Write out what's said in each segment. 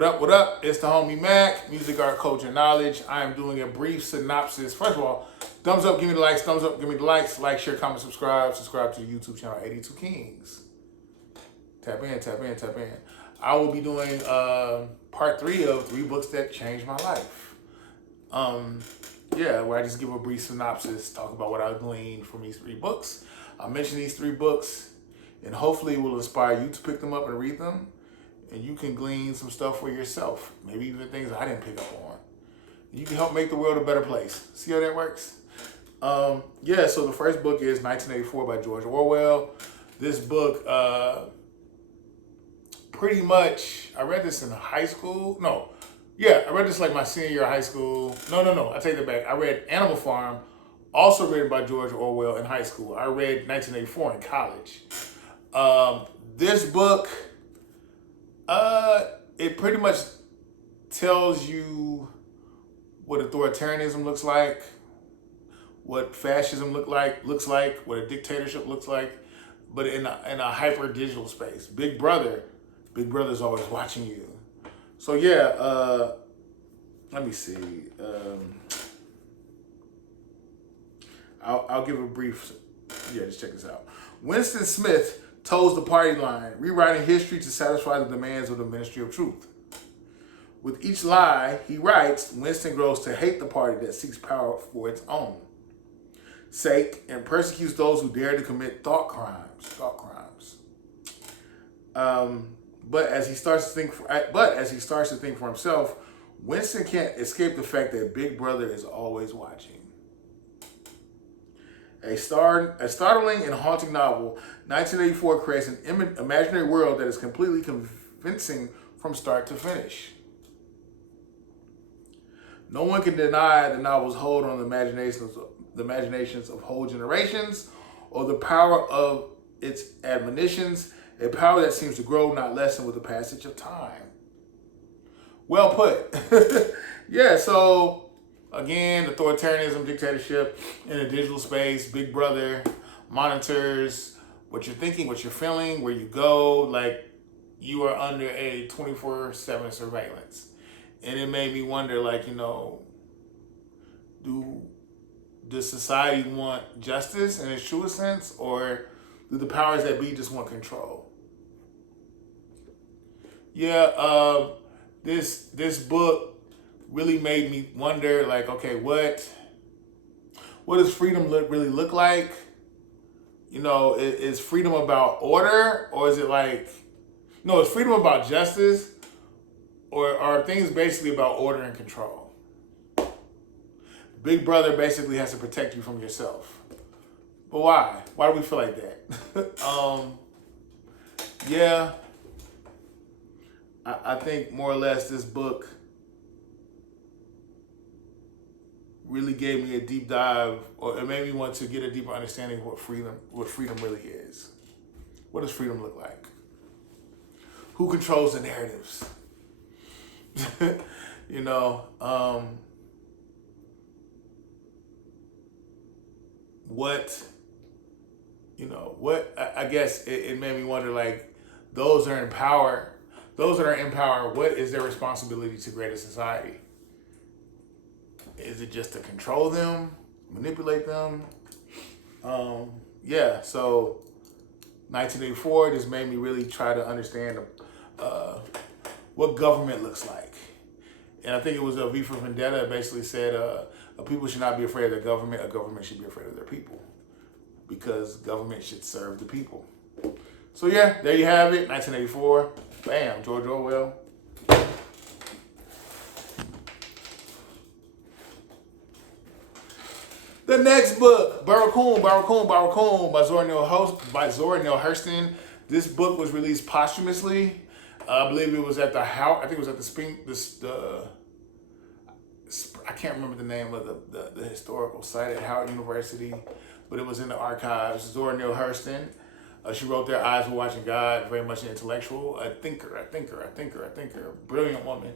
What up, what up? It's the homie Mac, music art, culture, knowledge. I am doing a brief synopsis. First of all, thumbs up, give me the likes, thumbs up, give me the likes, like, share, comment, subscribe to the YouTube channel 82 Kings. Tap in, tap in, tap in. I will be doing part 3 of 3 books that changed my life. Where I just give a brief synopsis, talk about what I gleaned from these 3 books. I'll mention these 3 books, and hopefully it will inspire you to pick them up and read them. And you can glean some stuff for yourself. Maybe even things I didn't pick up on. You can help make the world a better place. See how that works? So the first book is 1984 by George Orwell. This book, pretty much, I read this in high school. I read this like my senior year of high school. No, I take that back. I read Animal Farm, also written by George Orwell in high school. I read 1984 in college. This book, it pretty much tells you what authoritarianism looks like, what fascism looks like, what a dictatorship looks like, but in a hyper digital space. Big Brother's always watching you. So let me see. I'll give a brief. Just check this out. Winston Smith toes the party line, rewriting history to satisfy the demands of the Ministry of Truth. With each lie, he writes, Winston grows to hate the party that seeks power for its own sake and persecutes those who dare to commit thought crimes. But as he starts to think for himself, Winston can't escape the fact that Big Brother is always watching. A startling and haunting novel, 1984 creates an imaginary world that is completely convincing from start to finish. No one can deny the novel's hold on the imaginations of whole generations, or the power of its admonitions, a power that seems to grow, not lessen, with the passage of time. Well put. So again, authoritarianism, dictatorship in a digital space, Big Brother monitors what you're thinking, what you're feeling, where you go, like you are under a 24/7 surveillance. And it made me wonder, does society want justice in its truest sense, or do the powers that be just want control? This book really made me wonder, what does freedom really look like? Is freedom about order, or is it is freedom about justice, or are things basically about order and control? Big Brother basically has to protect you from yourself. But why? Why do we feel like that? I think more or less this book really gave me a deep dive, or it made me want to get a deeper understanding of what freedom really is. What does freedom look like? Who controls the narratives? I guess it made me wonder, those that are in power, what is their responsibility to greater society? Is it just to control them, manipulate them? So 1984 just made me really try to understand what government looks like. And I think it was V for Vendetta basically said people should not be afraid of their government, a government should be afraid of their people, because government should serve the people. So there you have it, 1984. Bam, George Orwell. The next book, Barracoon by Zora Neale Hurston. This book was released posthumously. I believe it was at the House. I think it was at I can't remember the name of the historical site at Howard University, but it was in the archives. Zora Neale Hurston. She wrote Their Eyes Were Watching God, very much an intellectual, a thinker, brilliant woman,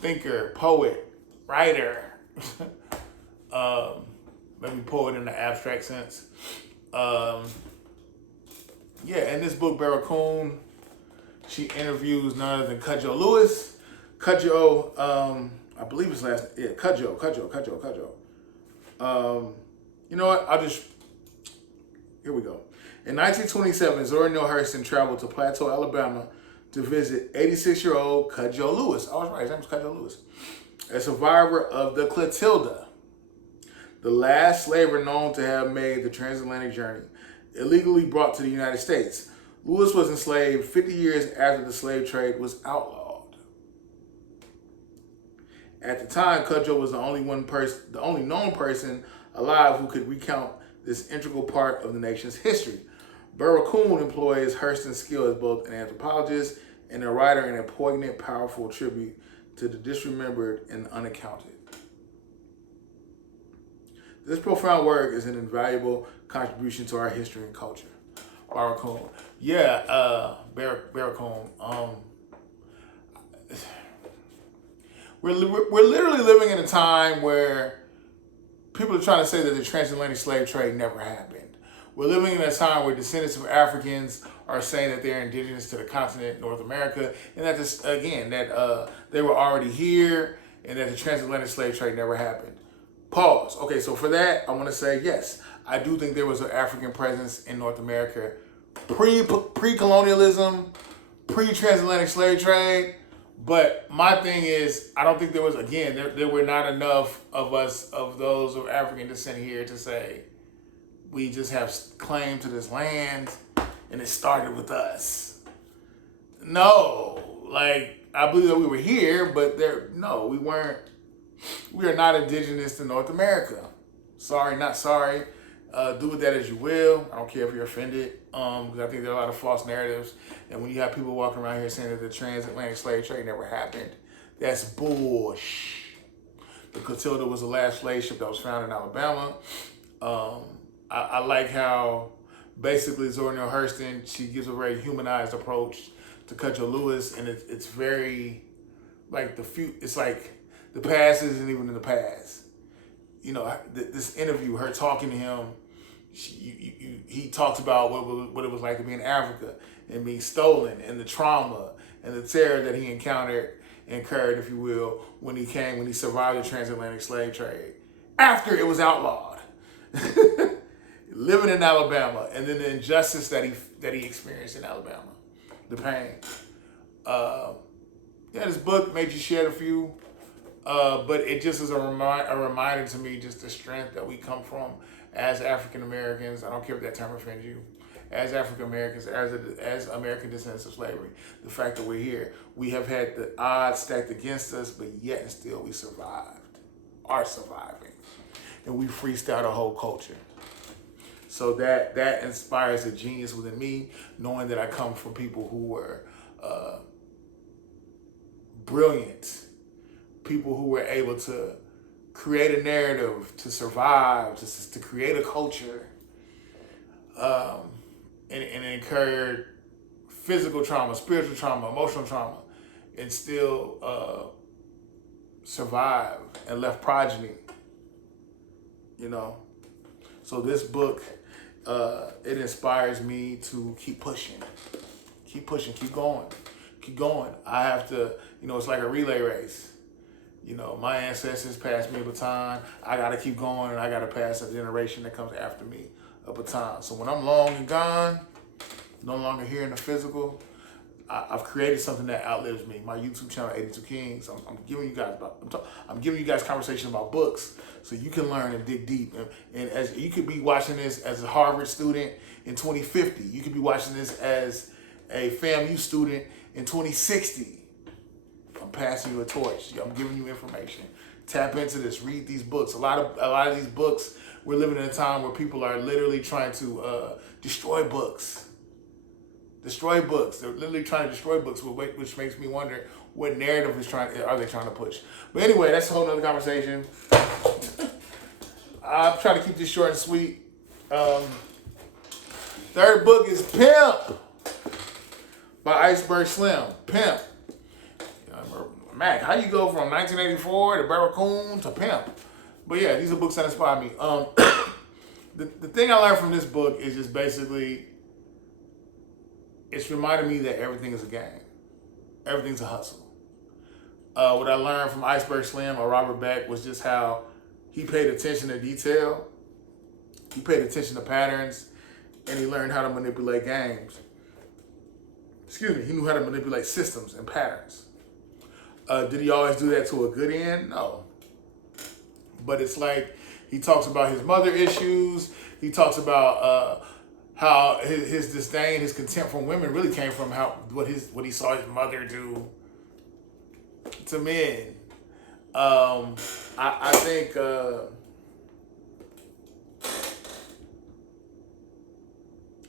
thinker, poet, writer, maybe poet in the abstract sense. In this book, Barracoon, she interviews none other than Cudjoe Lewis. Cudjoe, I believe his last, yeah, Cudjoe. You know what? Here we go. In 1927, Zora Neale Hurston traveled to Plateau, Alabama to visit 86-year-old Cudjoe Lewis. I was right, his name was Cudjoe Lewis, a survivor of the Clotilda, the last slaver known to have made the transatlantic journey, illegally brought to the United States. Lewis was enslaved 50 years after the slave trade was outlawed. At the time, Cudjoe was the only known person alive who could recount this integral part of the nation's history. Burr Coon employs Hurston's skill as both an anthropologist and a writer in a poignant, powerful tribute to the disremembered and unaccounted. This profound work is an invaluable contribution to our history and culture. Burr Coon. Yeah, Burr Coon. We're literally living in a time where people are trying to say that the transatlantic slave trade never happened. We're living in a time where descendants of Africans are saying that they're indigenous to the continent, North America, and that they were already here, and that the transatlantic slave trade never happened. Pause. Okay, so for that, I want to say yes, I do think there was an African presence in North America pre-colonialism, pre-transatlantic slave trade. But my thing is, I don't think there was, again, there were not enough of us, of those of African descent here to say, we just have claim to this land and it started with us. No, like, I believe that we were here, but we weren't. We are not indigenous to North America. Sorry, not sorry. Do with that as you will. I don't care if you're offended, because I think there are a lot of false narratives. And when you have people walking around here saying that the transatlantic slave trade never happened, that's bullshit. The Clotilda was the last slave ship that was found in Alabama. I like how basically Zora Neale Hurston, she gives a very humanized approach to Cudjoe Lewis, and it's very like it's like the past isn't even in the past. You know, this interview, her talking to him, he talks about what it was like to be in Africa and being stolen, and the trauma and the terror that he incurred, if you will, when he survived the transatlantic slave trade after it was outlawed, living in Alabama, and then the injustice that he experienced in Alabama, the pain. This book made you shed a few. But it just is a reminder to me, just the strength that we come from as African Americans. I don't care if that term offends you. As African Americans, as American descendants of slavery, the fact that we're here, we have had the odds stacked against us, but yet and still we are surviving, and we freestyled a whole culture. So that inspires a genius within me, knowing that I come from people who were brilliant. People who were able to create a narrative, to survive, to create a culture, and incurred physical trauma, spiritual trauma, emotional trauma, and still survived and left progeny. You know, so this book, it inspires me to keep pushing, keep going. I have to, it's like a relay race. My ancestors passed me a baton. I got to keep going, and I got to pass a generation that comes after me a baton. So when I'm long and gone, no longer here in the physical, I've created something that outlives me. My YouTube channel, 82 Kings. I'm giving you guys conversation about books, so you can learn and dig deep. And as you could be watching this as a Harvard student in 2050, you could be watching this as a FAMU student in 2060. I'm passing you a torch. I'm giving you information. Tap into this. Read these books. A lot of these books. We're living in a time where people are literally trying to destroy books. They're literally trying to destroy books, which makes me wonder what narrative are they trying to push. But anyway, that's a whole nother conversation. I'm trying to keep this short and sweet. Third book is Pimp by Iceberg Slim. Pimp. Mac, how you go from 1984 to Burr Coon to Pimp? But yeah, these are books that inspire me. The thing I learned from this book is just basically, it's reminded me that everything is a game. Everything's a hustle. What I learned from Iceberg Slim or Robert Beck was just how he paid attention to detail. He paid attention to patterns, and he learned how to manipulate games. Excuse me, he knew how to manipulate systems and patterns. Did he always do that to a good end? No. But it's like he talks about his mother issues. He talks about how his disdain, his contempt for women really came from what he saw his mother do to men. I think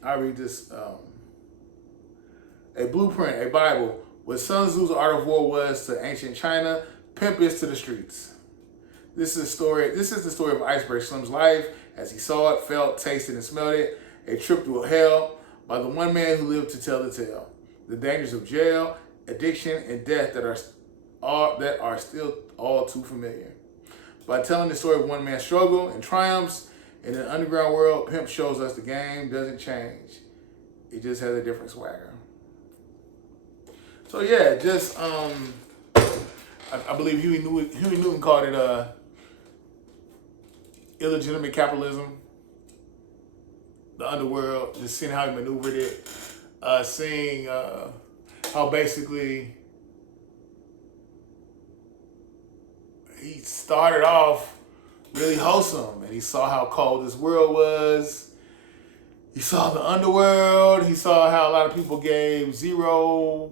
I read this a blueprint, a Bible. What Sun Tzu's Art of War was to ancient China, pimp is to the streets. This is the story of Iceberg Slim's life as he saw it, felt, tasted, and smelled it. A trip through hell by the one man who lived to tell the tale. The dangers of jail, addiction, and death that are still all too familiar. By telling the story of one man's struggle and triumphs in an underground world, Pimp shows us the game doesn't change. It just has a different swagger. So yeah, just I believe Huey Newton called it illegitimate capitalism. The underworld, just seeing how he maneuvered it, seeing how basically he started off really wholesome, and he saw how cold this world was. He saw the underworld. He saw how a lot of people gave zero.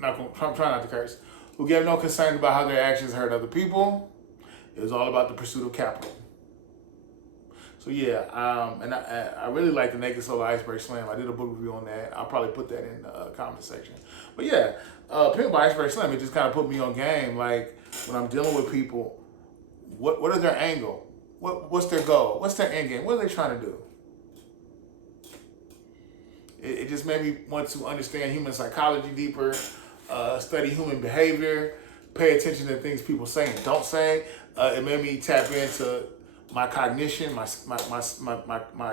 I'm trying not to curse. Who gave no concern about how their actions hurt other people. It was all about the pursuit of capital. So yeah, and I really like the Naked Soul Iceberg Slam. I did a book review on that. I'll probably put that in the comment section. But yeah, Pimp by Iceberg Slam, it just kind of put me on game. Like when I'm dealing with people, what is their angle? What's their goal? What's their end game? What are they trying to do? It just made me want to understand human psychology deeper, study human behavior, pay attention to things people say and don't say. It made me tap into my cognition, my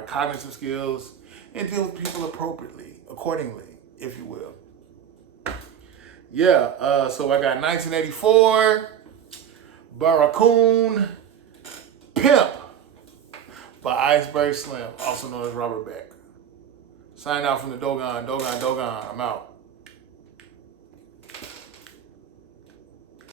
cognitive skills, and deal with people appropriately, accordingly, if you will. Yeah, so I got 1984, Barracoon, Pimp by Iceberg Slim, also known as Robert Beck. Sign out from the Dogon. I'm out.